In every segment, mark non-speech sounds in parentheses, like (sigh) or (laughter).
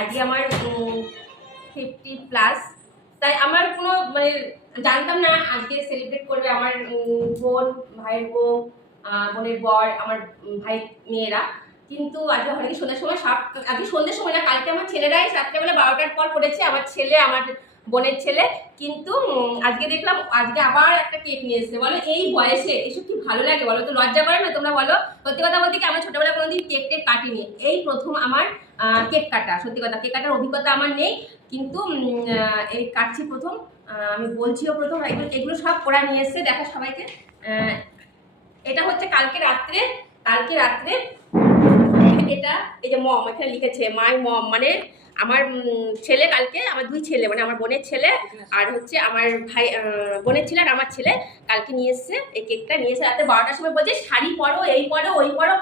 আজকে আমার fifty plus তাই আমার কোনো মানে জানতাম না আজকে সেলিব্রেট করবে আমার বোন, ভাইয়ের বউ বোনের বর, আমার ভাই মেয়েরা। কিন্তু আজকে হয়তো সন্ধ্যার সময় সাত আজকে সন্ধ্যের সময় না, কালকে আমার ছেলেরাই রাত্রেবেলা বারোটার পর করেছে, আমার ছেলে, আমার বোনের ছেলে। কিন্তু আজকে দেখলাম, আজকে আবার একটা কেক নিয়ে এসেছে। বলো, এই বয়সে এসব কি ভালো লাগে? বলো তো, লজ্জা করে না তোমরা বলো? সত্যি কথা বলতে কি, আমার ছোটবেলায় কোনোদিন কেক টেক কাটিনি। এই প্রথম আমার কেক কাটা, সত্যি কথা। কেক কাটার অভিজ্ঞতা আমার নেই, কিন্তু এই কাটছি প্রথম। আমি বলছিও প্রথম এগুলো এগুলো সব ওরা নিয়ে এসছে, দেখো সবাইকে। এটা হচ্ছে কালকে রাত্রে কালকে রাত্রে এটা, এই যে মম, এখানে লিখেছে মাই মম মানে আমার ছেলে কালকে, আমার দুই ছেলে মানে আমার বোনের ছেলে আর হচ্ছে আমার ভাই বোনের ছেলে আর আমার ছেলে কালকে নিয়ে এসছে, এই কেকটা নিয়ে এসে রাতে বারোটার সময় বলছে, শাড়ি পরো, এই পরো, ওই পরো।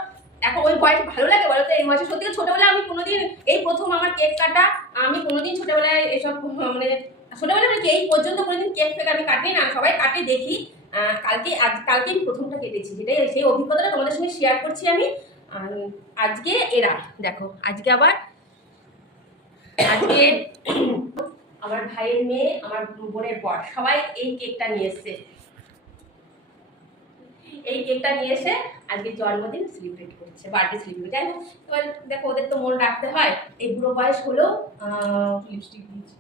এখন ওই বয়স ভালো লাগে বলো তো, এই বয়সে সত্যি ছোটবেলায় আমি কোনোদিন এই প্রথম আমার কেক কাটা, আমি কোনোদিন ছোটবেলায় এসব মানে ছোটবেলায় মানে এই পর্যন্ত কোনোদিন কেক ফেক আমি কাটি না, সবাই কাটে, দেখি কালকে, আজ, কালকে আমি প্রথমটা কেটেছি, যেটাই সেই অভিজ্ঞতাটা তোমাদের সঙ্গে শেয়ার করছি আমি। আজকে এরা, দেখো, আজকে আবার, আজকে আমার ভাইয়ের মেয়ে, আমার বোনের বর, সবাই এই কেকটা নিয়ে এসছে। এই কেকটা নিয়ে এসে আজকে জন্মদিন সেলিব্রেট করছে বার্থডে সেলিব্রেট যাই হোক এবার দেখো ওদের তো মন রাখতে হয়। এই বুড়ো বয়স হলেও লিপস্টিক দিয়েছি।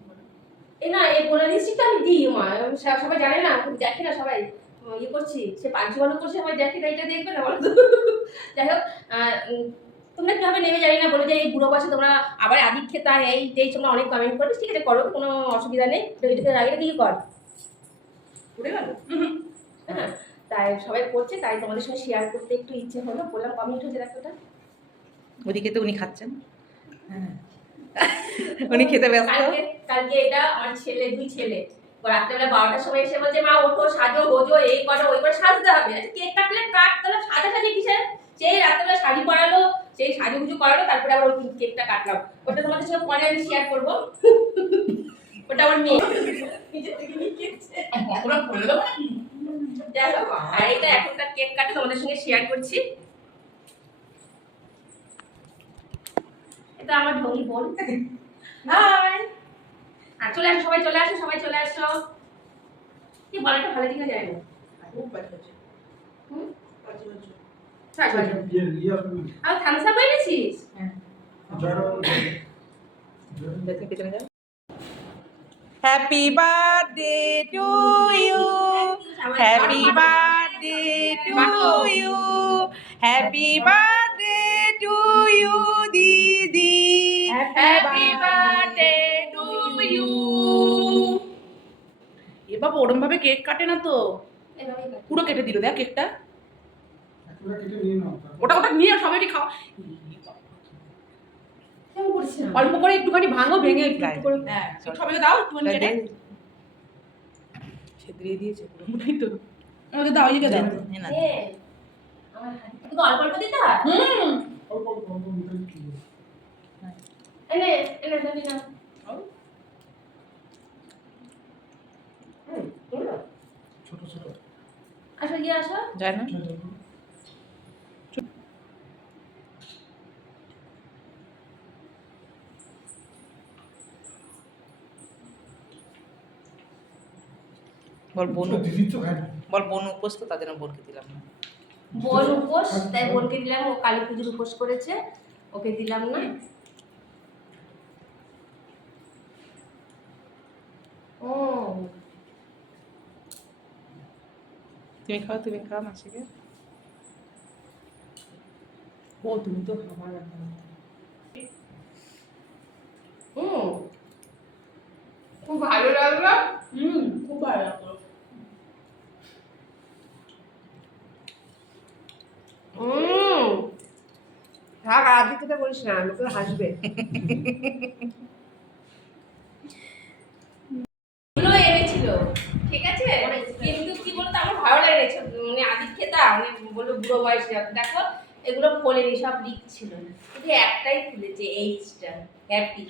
এই না এই বোনের লিপস্টিকটা আমি দিই মা সব- সবাই জানে না দেখে না সবাই। ইয়ে করছি সে পাঁচশো বানো করছে সবাই দেখে না এটা দেখবে না বলো (laughs) যাই হোক তোমরা কীভাবে নেমে জানি না বলে যে এই বুড়ো বয়সে তোমরা আবার আদিক খেতা এই যেই তোমরা অনেক কমেন্ট করবে ঠিক আছে করো কোনো অসুবিধা নেই। আগে কি কর? উড়ে গেল? হ্যাঁ। তাই সবাই করছে তাই তোমাদের সঙ্গে শেয়ার করতে একটু ইচ্ছে হলো। বললাম কমেন্ট হয়েছে দেখো তো ওদিকে তো উনি খাচ্ছেন। হ্যাঁ। উনি খেতে ব্যস্ত। কালকে কালকে এটা আমার ছেলে দুই ছেলে। রাত্রেবেলা বারোটার সময় এসে বলছে মা ওঠো সাজো গোজো এই করো ওই করে সাজতে হবে। আচ্ছা, কেক কাটলে কাট তাহলে সাজা সাজে কিসের? সেই রাত্রেবেলা শাড়ি পরালো সেই সাজু গুজু করালো তারপরে আবার ওই কেকটা কাটলাম। ওটা তোমাদের সঙ্গে পরে আমি শেয়ার করব। ওটা আমার মেয়ে। (laughs) নিজের থেকে নিয়ে খেয়েছে। যাই হোক, আর এটা এখনকার কেক কাটে তোমাদের সঙ্গে শেয়ার করছি। এটা আমার ঢঙ্গি বোন। হাই আর চলে আসো সবাই চলে আসো সবাই চলে আসো। কি বলাটা ভালো দিকে যায় না। আর Thums to you happy birthday to you happy birthday to you দিদি হ্যাপি বার্থডে টু ইউ এ বাবা ওরম ভাবে কেক কাটে না তো। পুরো কেটে দিল দেখ কেকটা ওটা ওটা নিয়ে সবাইকে না? অল্প করে একটুখানি ভাঙো ভেঙে একটু করে হ্যাঁ। সবাইকে দাও একটুখানি কেটে। ছেদরিয়ে দিয়েছে পুরোটাই তো? আমাকে দাও এদিকে দাও। হাতে- তোকে তো অল্প অল্প দিতে হয়? হুম। এনে, এনে, এনে নাও। হুম, এলো? আসো গিয়ে আসো। যায় না। বল বোন। বল বোন উপোস তো তাদের বোনকে দিলাম। না বোন উপোস তাই বোনকে দিলাম ও কালী পুজোর উপোস করেছে ওকে দিলাম না। ও। তুমি খাও তুমি খাও মাসিকে। ও তুমি তো খাবার হুম। খুব ভালো লাগল হুম খুব ভালো লাগল হুম থাক আর বলিস না লোকে হাসবে। এনেছিল ঠিক আছে? কিন্তু কি বলতো আমার ভালো লেগেছে মানে আদিত খেতা মানে বলল বুড়ো বয়স দেখো এগুলো খোলেনি সব লিখছিল শুধু একটাই খুলেছে এইচটা হ্যাপি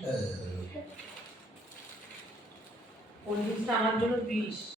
পঞ্চাশটা আমার জন্য বিষ